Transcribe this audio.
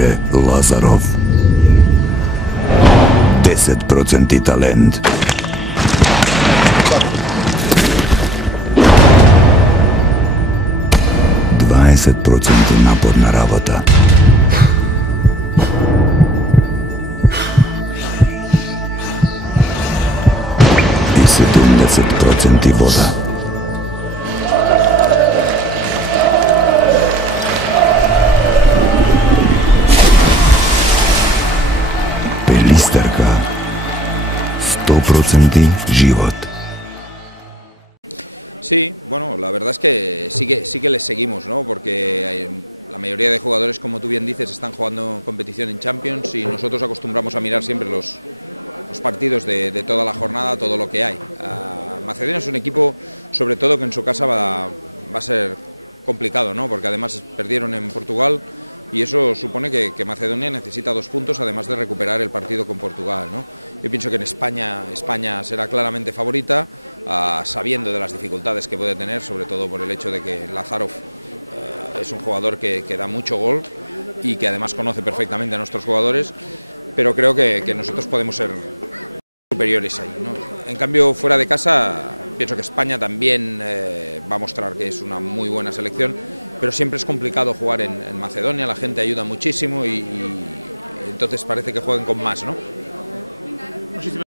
Andre Lazarov. 10% talent. naporna rabota. I 70% voda. Pelistarka. 100% život. Sí, bueno, la verdad es que sí que les seguimos, ¿no? Porque la mayoría de jugadores, como tú bien dices, están jugando competición en Champions y nosotros acostumbramos a mirar siempre los partidos de toda la jornada, todo lo que hay. Macedonia es un equipo, sobre todo, que en su casa va a ser complicado, ¿no? Porque además perdieron en Portugal y eso supone que Macedonia necesita 2 puntos, además de recuperar el partido con Portugal, ¿no? Yo pienso que en España será claramente favorita, sabiendo de las dificultades que puede tener, sobre todo por el hecho de que Lazarov es un jugador que da mucho gol y que además conoce perfectamente a nuestros jugadores, pero creo que nosotros podemos ser superiores ahí, ¿no? En cambio, fuera de casa, pienso que España también va a mostrar que es una muy buena selección, pero siempre es complicado jugar en Macedonia, la gente ayuda muchísimo y entonces parece que jueguen con más, ¿no?